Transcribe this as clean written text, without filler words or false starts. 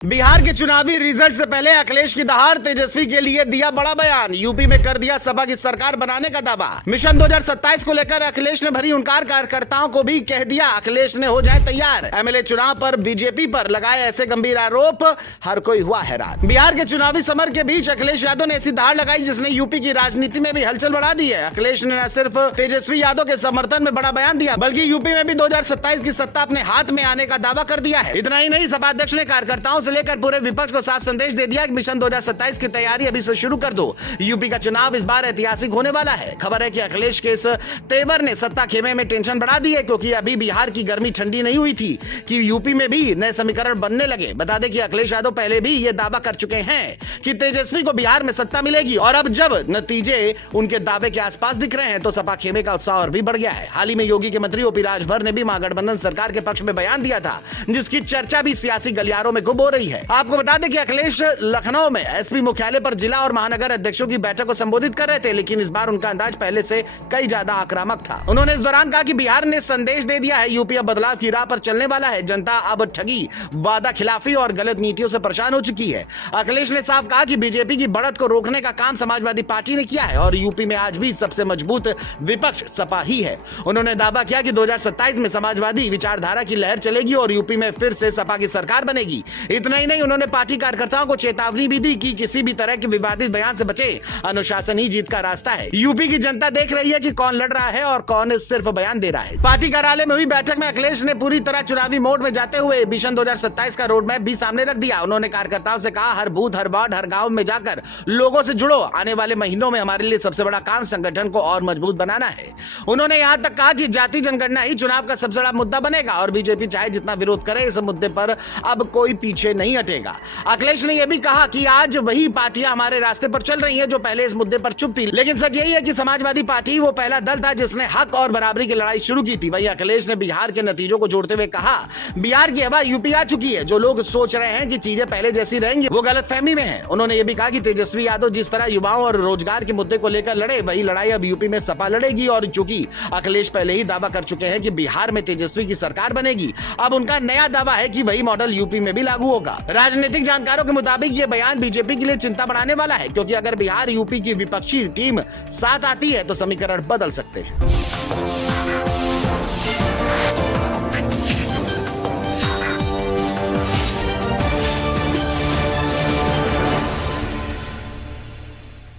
बिहार के चुनावी रिजल्ट से पहले अखिलेश की दहाड़ तेजस्वी के लिए दिया बड़ा बयान। यूपी में कर दिया सपा की सरकार बनाने का दावा। मिशन 2027 को लेकर अखिलेश ने भरी हुंकार, कार्यकर्ताओं को भी कह दिया अखिलेश ने हो जाए तैयार। एमएलए चुनाव पर बीजेपी पर लगाए ऐसे गंभीर आरोप, हर कोई हुआ हैरान। बिहार के चुनावी समर के बीच अखिलेश यादव ने ऐसी दहाड़ लगाई जिसने यूपी की राजनीति में भी हलचल बढ़ा दी है। अखिलेश ने न सिर्फ तेजस्वी यादव के समर्थन में बड़ा बयान दिया, बल्कि यूपी में भी 2027 की सत्ता अपने हाथ में आने का दावा कर दिया है। इतना ही नहीं, सपा अध्यक्ष ने कार्यकर्ताओं लेकर पूरे विपक्ष को साफ संदेश दे दिया कि मिशन 2027 की तैयारी अभी से शुरू कर दो। यूपी का चुनाव इस बार ऐतिहासिक होने वाला है। खबर है कि अखिलेश के इस तेवर ने सत्ता खेमे में टेंशन बढ़ा दी है, क्योंकि अभी बिहार की गर्मी ठंडी नहीं हुई थी कि यूपी में भी नए समीकरण बनने लगे। बता दें कि अखिलेश यादव पहले भी ये दावा कर चुके हैं कि तेजस्वी को बिहार में सत्ता मिलेगी, और अब जब नतीजे उनके दावे के आसपास दिख रहे हैं तो सपा खेमे का उत्साह और भी बढ़ गया है। हाल ही में योगी के मंत्री ओपी राजभर ने भी महागठबंधन सरकार के पक्ष में बयान दिया था, जिसकी चर्चा भी सियासी गलियारों में खूब हो रही है। आपको बता दें कि अखिलेश लखनऊ में एसपी मुख्यालय पर जिला और महानगर अध्यक्षों की बैठक को संबोधित कर रहे थे, लेकिन इस बार उनका अंदाज पहले से कई ज्यादा आक्रामक था। उन्होंने इस दौरान कहा कि बिहार ने संदेश दे दिया है, यूपी अब बदलाव की राह पर चलने वाला है। जनता अब ठगी, वादा खिलाफी और गलत नीतियों से परेशान हो चुकी है। अखिलेश ने साफ कहा कि बीजेपी की बढ़त को रोकने का काम समाजवादी पार्टी ने किया है और यूपी में आज भी सबसे मजबूत विपक्ष सपा ही है। उन्होंने दावा किया कि 2027 में समाजवादी विचारधारा की लहर चलेगी और यूपी में फिर से सपा की सरकार बनेगी। इतना ही नहीं, उन्होंने पार्टी कार्यकर्ताओं को चेतावनी भी दी कि किसी भी तरह के विवादित बयान से बचे। अनुशासन ही जीत का रास्ता है। यूपी की जनता देख रही है कि कौन लड़ रहा है और कौन सिर्फ बयान दे रहा है। पार्टी कार्यालय में हुई बैठक में अखिलेश ने पूरी तरह चुनावी मोड में जाते हुए मिशन 2027 का रोड मैप भी सामने रख दिया। उन्होंने कार्यकर्ताओं से कहा, हर बूथ, हर वार्ड, हर गांव में जाकर लोगों से जुड़ो। आने वाले महीनों में हमारे लिए सबसे बड़ा काम संगठन को और मजबूत बनाना है। उन्होंने यहां तक कहा कि जाति जनगणना ही चुनाव का सबसे बड़ा मुद्दा बनेगा और बीजेपी चाहे जितना विरोध करे, इस मुद्दे पर अब कोई पीछे नहीं हटेगा। अखिलेश ने यह भी कहा कि आज वही पार्टियां हमारे रास्ते पर चल रही हैं जो पहले इस मुद्दे पर चुप थी, लेकिन सच यही है कि समाजवादी पार्टी वो पहला दल था जिसने हक और बराबरी की लड़ाई शुरू की थी। वहीं अखिलेश ने बिहार के नतीजों को जोड़ते हुए कहा, बिहार की हवा यूपी आ चुकी है। जो लोग सोच रहे हैं कि चीजें पहले जैसी रहेंगी, वो गलतफहमी में है। उन्होंने ये भी कहा कि तेजस्वी यादव जिस तरह युवाओं और रोजगार के मुद्दे को लेकर लड़े, वही लड़ाई अब यूपी में सपा लड़ेगी। और चूंकि अखिलेश पहले ही दावा कर चुके हैं कि बिहार में तेजस्वी की सरकार बनेगी, अब उनका नया दावा है कि वही मॉडल यूपी में भी लागू होगा। राजनीतिक जानकारों के मुताबिक ये बयान बीजेपी के लिए चिंता बढ़ाने वाला है, क्योंकि अगर बिहार यूपी की विपक्षी टीम साथ आती है तो समीकरण बदल सकते हैं।